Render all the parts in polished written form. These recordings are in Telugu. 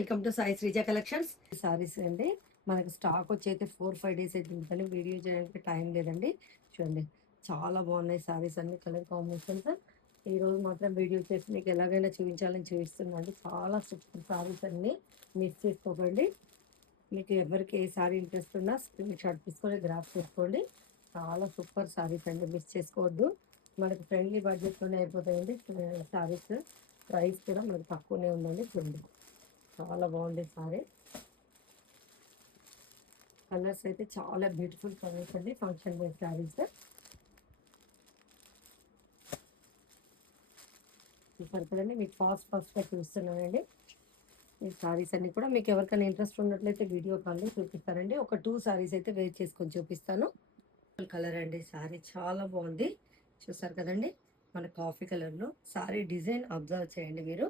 Welcome to Sai Sreeja collections. Saris అండి, మనకి స్టాక్ వచ్చి అయితే 4-5 డేస్ అయితే ఉంటుంది. వీడియో చేయడానికి టైం లేదండి. చూడండి, చాలా బాగున్నాయి సారీస్ అన్ని కలర్ కాంబినేషన్స్. ఈ రోజు మాత్రం వీడియో చేసి మీకు ఎలాగైనా చూపించాలని చూపిస్తున్నాను. చాలా సూపర్ సారీస్ అన్ని మిస్ చేసుకోకండి. మీకు ఎవరికి ఏ సారీ ఇంట్రెస్ట్ ఉన్నా స్క్రీన్ షాట్ తీసుకొని గ్రాఫ్ చేసుకోండి. చాలా సూపర్ సారీస్ అండి, మిస్ చేసుకోవద్దు. మనకి ఫ్రెండ్లీ బడ్జెట్లోనే అయిపోతాయండి సారీస్. ప్రైస్ కూడా మనకు తక్కువనే ఉందండి. చూడండి, చాలా బాగుంది సారీ. కలర్స్ అయితే చాలా బ్యూటిఫుల్ కలర్స్ అండి, ఫంక్షన్ వేర్ సారీస్. చూసారు కదండి, మీకు ఫాస్ట్గా చూస్తున్నానండి. ఈ సారీస్ అన్ని కూడా మీకు ఎవరికైనా ఇంట్రెస్ట్ ఉన్నట్లయితే వీడియో కాల్ చూపిస్తానండి. ఒక 2 సారీస్ అయితే వేర్ చేసుకొని చూపిస్తాను. కలర్ అండి, సారీ చాలా బాగుంది. చూసారు కదండి, మన కాఫీ కలర్లో సారీ డిజైన్ అబ్జర్వ్ చేయండి మీరు.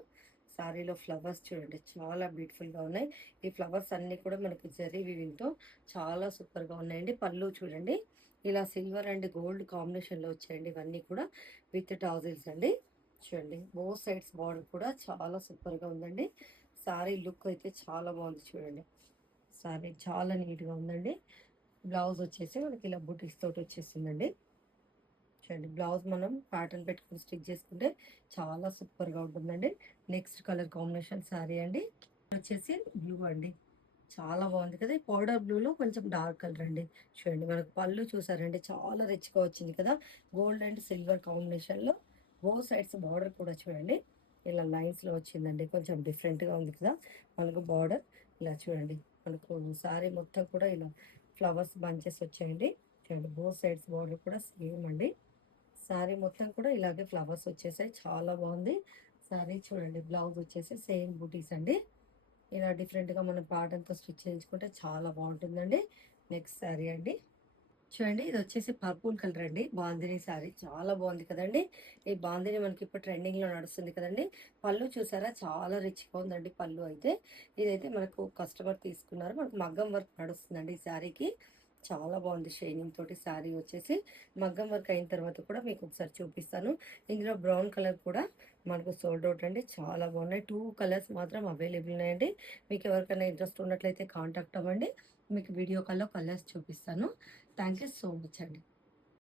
సారీలో ఫ్లవర్స్ చూడండి, చాలా బ్యూటిఫుల్గా ఉన్నాయి. ఈ ఫ్లవర్స్ అన్నీ కూడా మనకు జరీ వీవింగ్తో చాలా సూపర్గా ఉన్నాయండి. పళ్ళు చూడండి, ఇలా సిల్వర్ అండ్ గోల్డ్ కాంబినేషన్లో వచ్చాయండి. ఇవన్నీ కూడా విత్ టాజిల్స్ అండి. చూడండి, బోత్ సైడ్స్ బార్డర్ కూడా చాలా సూపర్గా ఉందండి. సారీ లుక్ అయితే చాలా బాగుంది. చూడండి, సారీ చాలా నీట్గా ఉందండి. బ్లౌజ్ వచ్చేసి మనకి ఇలా బుటీస్ తోటి వచ్చేసిందండి. చూడండి, బ్లౌజ్ మనం ప్యాటర్న్ పెట్టుకుని స్టిచ్ చేసుకుంటే చాలా సూపర్గా ఉంటుందండి. నెక్స్ట్ కలర్ కాంబినేషన్ శారీ అండి, వచ్చేసి బ్లూ అండి. చాలా బాగుంది కదా, ఈ పౌడర్ బ్లూలో కొంచెం డార్క్ కలర్ అండి. చూడండి, మనకు పళ్ళు చూసారండి, చాలా రిచ్గా వచ్చింది కదా, గోల్డ్ అండ్ సిల్వర్ కాంబినేషన్లో. బోత్ సైడ్స్ బార్డర్ కూడా చూడండి, ఇలా లైన్స్లో వచ్చిందండి. కొంచెం డిఫరెంట్గా ఉంది కదా మనకు బార్డర్. ఇలా చూడండి, మనకు శారీ మొత్తం కూడా ఇలా ఫ్లవర్స్ బంచెస్ వచ్చాయండి. చూడండి, బోత్ సైడ్స్ బార్డర్ కూడా సేమ్ అండి. శారీ మొత్తం కూడా ఇలాగే ఫ్లవర్స్ వచ్చేసాయి, చాలా బాగుంది శారీ. చూడండి, బ్లౌజ్ వచ్చేసి సేమ్ బూటీస్ అండి. ఇలా డిఫరెంట్గా మనం ప్యాటర్న్తో స్టిచ్ చేయించుకుంటే చాలా బాగుంటుందండి. నెక్స్ట్ శారీ అండి, చూడండి, ఇది వచ్చేసి పర్పుల్ కలర్ అండి. బాందిని శారీ చాలా బాగుంది కదండి. ఈ బాందిని మనకి ఇప్పుడు ట్రెండింగ్లో నడుస్తుంది కదండి. పళ్ళు చూసారా, చాలా రిచ్గా ఉందండి పళ్ళు అయితే. ఇదైతే మనకు కస్టమర్ తీసుకున్నారు, మనకు మగ్గం వర్క్ నడుస్తుందండి ఈ శారీకి. చాలా బాగుంది షైనింగ్ తోటి శారీ వచ్చేసి. మగ్గం వర్క్ అయిన తర్వాత కూడా మీకు ఒకసారి చూపిస్తాను. ఇందులో బ్రౌన్ కలర్ కూడా మనకు సోల్డ్ అవుట్ అండి, చాలా బాగున్నాయి. 2 కలర్స్ మాత్రం అవైలబుల్ ఉన్నాయండి. మీకు ఎవరికైనా ఇంట్రెస్ట్ ఉన్నట్లయితే కాంటాక్ట్ అవ్వండి. మీకు వీడియో కాల్లో కలర్స్ చూపిస్తాను. థ్యాంక్ యూ సో మచ్ అండి.